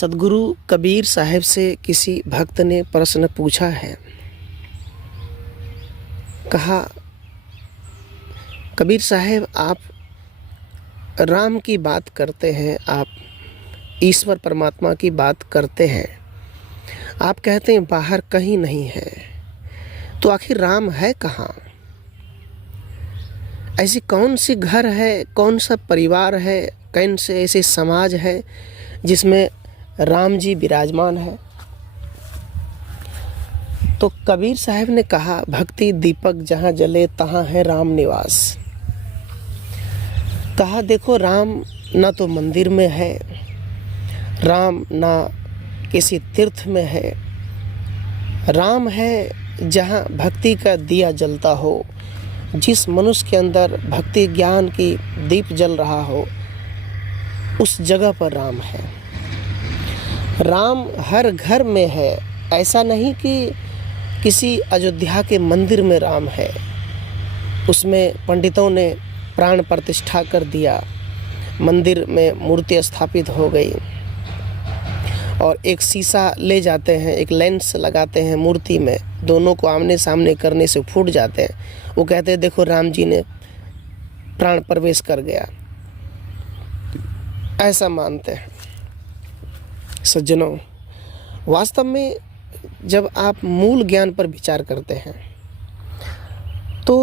सदगुरु कबीर साहब से किसी भक्त ने प्रश्न पूछा है। कहा, कबीर साहब आप राम की बात करते हैं, आप ईश्वर परमात्मा की बात करते हैं, आप कहते हैं बाहर कहीं नहीं है, तो आखिर राम है कहाँ? ऐसी कौन सी घर है, कौन सा परिवार है, कौन से ऐसे समाज है जिसमें राम जी विराजमान है? तो कबीर साहब ने कहा, भक्ति दीपक जहाँ जले तहाँ है राम निवास। कहा देखो, राम ना तो मंदिर में है, राम ना किसी तीर्थ में है, राम है जहाँ भक्ति का दिया जलता हो, जिस मनुष्य के अंदर भक्ति ज्ञान की दीप जल रहा हो, उस जगह पर राम है। राम हर घर में है। ऐसा नहीं कि किसी अयोध्या के मंदिर में राम है, उसमें पंडितों ने प्राण प्रतिष्ठा कर दिया, मंदिर में मूर्ति स्थापित हो गई और एक शीशा ले जाते हैं, एक लेंस लगाते हैं मूर्ति में, दोनों को आमने सामने करने से फूट जाते हैं। वो कहते हैं देखो राम जी ने प्राण प्रवेश कर गया, ऐसा मानते हैं। सज्जनों, वास्तव में जब आप मूल ज्ञान पर विचार करते हैं तो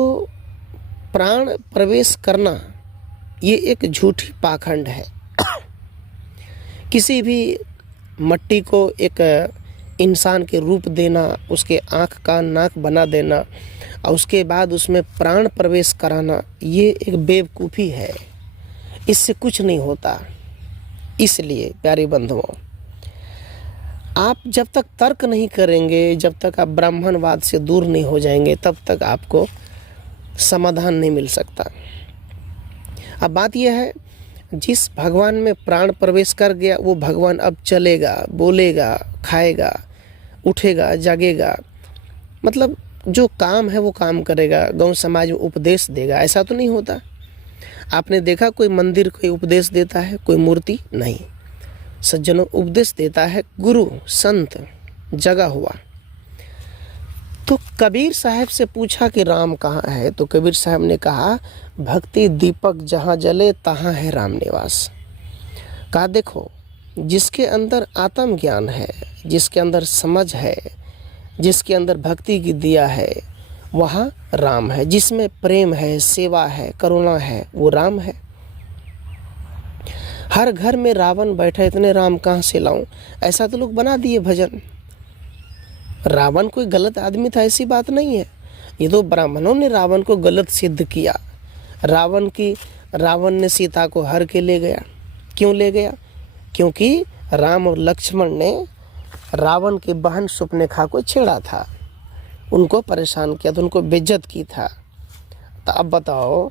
प्राण प्रवेश करना ये एक झूठी पाखंड है। किसी भी मट्टी को एक इंसान के रूप देना, उसके आँख कान नाक बना देना और उसके बाद उसमें प्राण प्रवेश कराना, ये एक बेवकूफ़ी है। इससे कुछ नहीं होता। इसलिए प्यारे बंधुओं, आप जब तक तर्क नहीं करेंगे, जब तक आप ब्राह्मणवाद से दूर नहीं हो जाएंगे, तब तक आपको समाधान नहीं मिल सकता। अब बात यह है, जिस भगवान में प्राण प्रवेश कर गया वो भगवान अब चलेगा, बोलेगा, खाएगा, उठेगा, जागेगा, मतलब जो काम है वो काम करेगा, गांव समाज में उपदेश देगा, ऐसा तो नहीं होता। आपने देखा कोई मंदिर कोई उपदेश देता है? कोई मूर्ति नहीं। सज्जनों, उपदेश देता है गुरु, संत, जगा हुआ। तो कबीर साहब से पूछा कि राम कहाँ है? तो कबीर साहब ने कहा, भक्ति दीपक जहाँ जले तहाँ है राम निवास। कहा देखो, जिसके अंदर आत्म ज्ञान है, जिसके अंदर समझ है, जिसके अंदर भक्ति की दिया है, वहाँ राम है। जिसमें प्रेम है, सेवा है, करुणा है, वो राम है। हर घर में रावण बैठा, इतने राम कहाँ से लाऊं? ऐसा तो लोग बना दिए भजन। रावण कोई गलत आदमी था ऐसी बात नहीं है, ये तो ब्राह्मणों ने रावण को गलत सिद्ध किया। रावण ने सीता को हर के ले गया। क्यों ले गया? क्योंकि राम और लक्ष्मण ने रावण की बहन सुपनेखा को छेड़ा था, उनको परेशान किया था, उनको बेइज्जत की था। तो अब बताओ,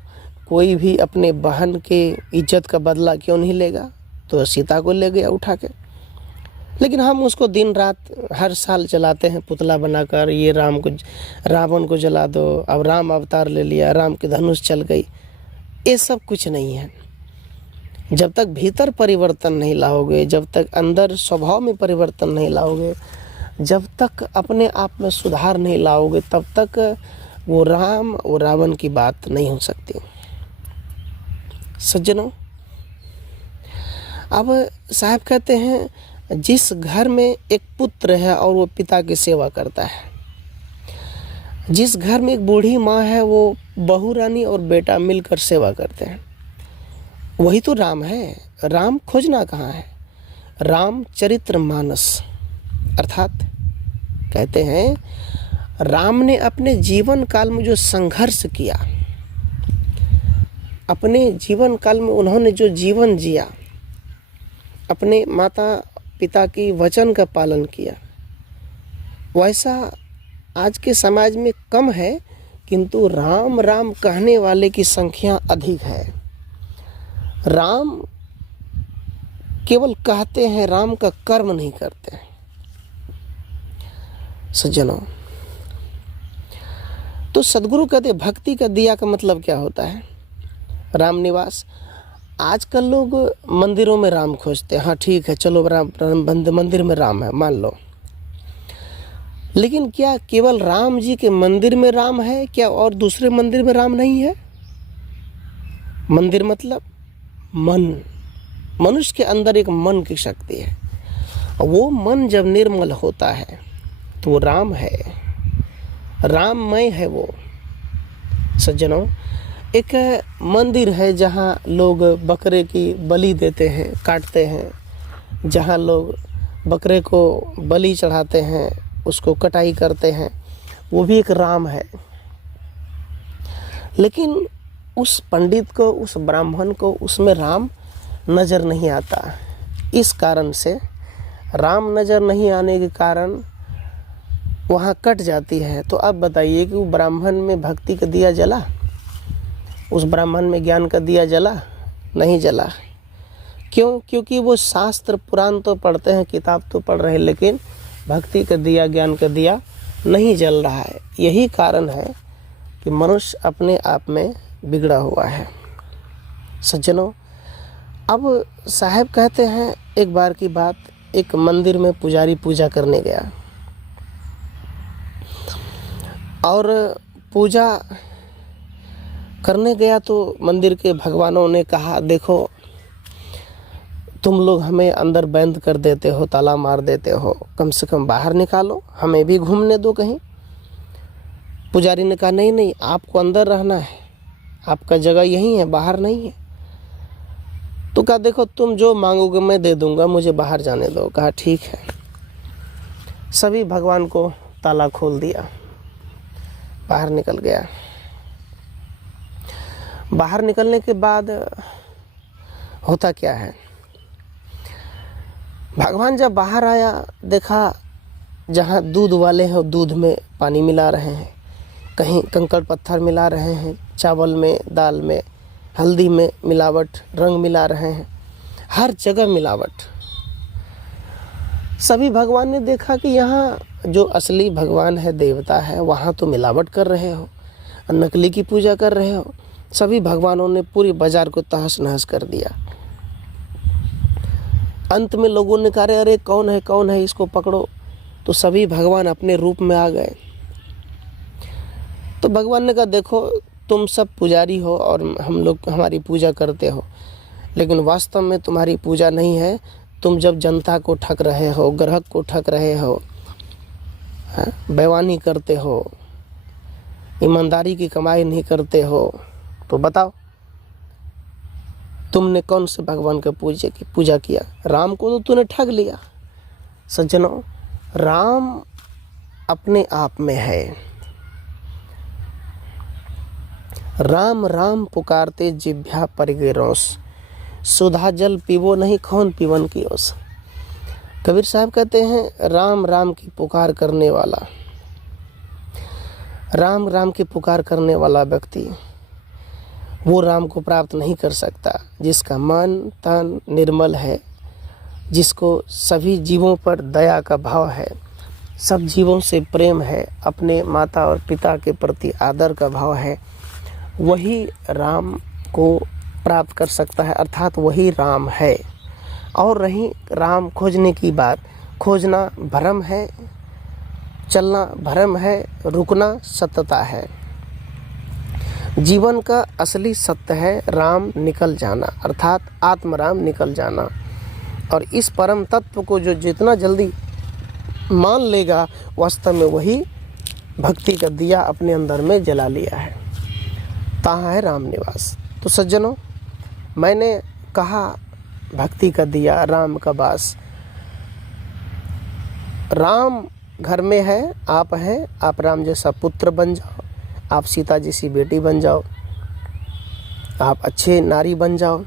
कोई भी अपने बहन के इज्जत का बदला क्यों नहीं लेगा? तो सीता को ले गया उठा के। लेकिन हम उसको दिन रात हर साल चलाते हैं पुतला बनाकर, ये रावण को जला दो, अब राम अवतार ले लिया, राम की धनुष चल गई। ये सब कुछ नहीं है। जब तक भीतर परिवर्तन नहीं लाओगे, जब तक अंदर स्वभाव में परिवर्तन नहीं लाओगे, जब तक अपने आप में सुधार नहीं लाओगे, तब तक वो राम और रावण की बात नहीं हो सकती। सज्जनों, अब साहब कहते हैं, जिस घर में एक पुत्र है और वो पिता की सेवा करता है, जिस घर में एक बूढ़ी माँ है, वो बहू रानी और बेटा मिलकर सेवा करते हैं, वही तो राम है। राम खोजना कहाँ है? राम चरित्र मानस, अर्थात कहते हैं राम ने अपने जीवन काल में जो संघर्ष किया, अपने जीवन काल में उन्होंने जो जीवन जिया, अपने माता पिता की वचन का पालन किया, वैसा आज के समाज में कम है, किंतु राम राम कहने वाले की संख्या अधिक है। राम केवल कहते हैं, राम का कर्म नहीं करते हैं। सज्जनों, तो सदगुरु कहते भक्ति का दिया का मतलब क्या होता है? राम निवास। आजकल लोग मंदिरों में राम खोजते हैं। हाँ ठीक है, चलो मंदिर में राम है मान लो, लेकिन क्या केवल राम जी के मंदिर में राम है क्या और दूसरे मंदिर में राम नहीं है? मंदिर मतलब मन, मनुष्य के अंदर एक मन की शक्ति है, वो मन जब निर्मल होता है तो वो राम है, राममय है वो। सज्जनों, एक मंदिर है जहाँ लोग बकरे की बलि देते हैं, काटते हैं, जहाँ लोग बकरे को बलि चढ़ाते हैं, उसको कटाई करते हैं, वो भी एक राम है। लेकिन उस पंडित को, उस ब्राह्मण को उसमें राम नज़र नहीं आता। इस कारण से राम नज़र नहीं आने के कारण वहाँ कट जाती है। तो अब बताइए कि वो ब्राह्मण में भक्ति का दिया जला? उस ब्राह्मण में ज्ञान का दिया जला? नहीं जला। क्यों? क्योंकि वो शास्त्र पुराण तो पढ़ते हैं, किताब तो पढ़ रहे हैं, लेकिन भक्ति का दिया, ज्ञान का दिया नहीं जल रहा है। यही कारण है कि मनुष्य अपने आप में बिगड़ा हुआ है। सज्जनों, अब साहब कहते हैं, एक बार की बात, एक मंदिर में पुजारी पूजा करने गया और पूजा करने गया तो मंदिर के भगवानों ने कहा, देखो तुम लोग हमें अंदर बंद कर देते हो, ताला मार देते हो, कम से कम बाहर निकालो, हमें भी घूमने दो कहीं। पुजारी ने कहा, नहीं नहीं, आपको अंदर रहना है, आपका जगह यही है, बाहर नहीं है। तो कहा, देखो तुम जो मांगोगे मैं दे दूंगा, मुझे बाहर जाने दो। कहा ठीक है। सभी भगवान को ताला खोल दिया, बाहर निकल गया। बाहर निकलने के बाद होता क्या है, भगवान जब बाहर आया, देखा जहाँ दूध वाले हैं दूध में पानी मिला रहे हैं, कहीं कंकड़ पत्थर मिला रहे हैं, चावल में, दाल में, हल्दी में मिलावट, रंग मिला रहे हैं, हर जगह मिलावट। सभी भगवान ने देखा कि यहाँ जो असली भगवान है, देवता है, वहाँ तो मिलावट कर रहे हो, नकली की पूजा कर रहे हो। सभी भगवानों ने पूरी बाजार को तहस नहस कर दिया। अंत में लोगों ने कहा, अरे कौन है, कौन है, इसको पकड़ो। तो सभी भगवान अपने रूप में आ गए। तो भगवान ने कहा, देखो तुम सब पुजारी हो और हम लोग हमारी पूजा करते हो, लेकिन वास्तव में तुम्हारी पूजा नहीं है। तुम जब जनता को ठग रहे हो, ग्राहक को ठग रहे हो, बेईमानी करते हो, ईमानदारी की कमाई नहीं करते हो, तो बताओ तुमने कौन से भगवान का पूजा किया? राम को तो तूने ठग लिया। सज्जनों, राम अपने आप में है। राम राम पुकारते जिभ्या परिगे रोस, सुधा जल पीवो नहीं कौन पीवन की ओस। कबीर साहब कहते हैं, राम राम की पुकार करने वाला, राम राम की पुकार करने वाला व्यक्ति वो राम को प्राप्त नहीं कर सकता जिसका मन तन निर्मल है, जिसको सभी जीवों पर दया का भाव है, सब जीवों से प्रेम है, अपने माता और पिता के प्रति आदर का भाव है, वही राम को प्राप्त कर सकता है, अर्थात वही राम है। और रही राम खोजने की बात, खोजना भ्रम है, चलना भ्रम है, रुकना सत्यता है। जीवन का असली सत्य है राम निकल जाना, अर्थात आत्मराम निकल जाना। और इस परम तत्व को जो जितना जल्दी मान लेगा, वास्तव में वही भक्ति का दिया अपने अंदर में जला लिया है, तहाँ है राम निवास। तो सज्जनों, मैंने कहा भक्ति का दिया, राम का वास। राम घर में है, आप हैं, आप राम जैसा पुत्र बन जाओ, आप सीता जैसी बेटी बन जाओ, आप अच्छे नारी बन जाओ,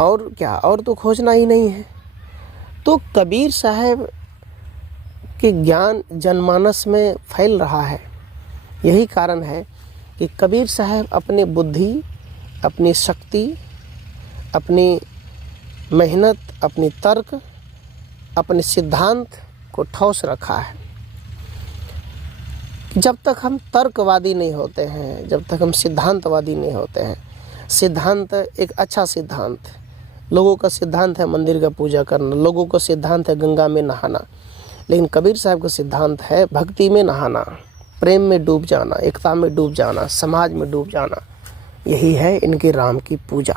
और क्या, और तो खोजना ही नहीं है। तो कबीर साहब के ज्ञान जनमानस में फैल रहा है। यही कारण है कि कबीर साहब अपने बुद्धि, अपनी शक्ति, अपनी मेहनत, अपनी तर्क, अपने सिद्धांत को ठोस रखा है। जब तक हम तर्कवादी नहीं होते हैं, जब तक हम सिद्धांतवादी नहीं होते हैं, सिद्धांत एक अच्छा सिद्धांत, लोगों का सिद्धांत है मंदिर का पूजा करना, लोगों का सिद्धांत है गंगा में नहाना, लेकिन कबीर साहब का सिद्धांत है भक्ति में नहाना, प्रेम में डूब जाना, एकता में डूब जाना, समाज में डूब जाना। यही है इनके राम की पूजा।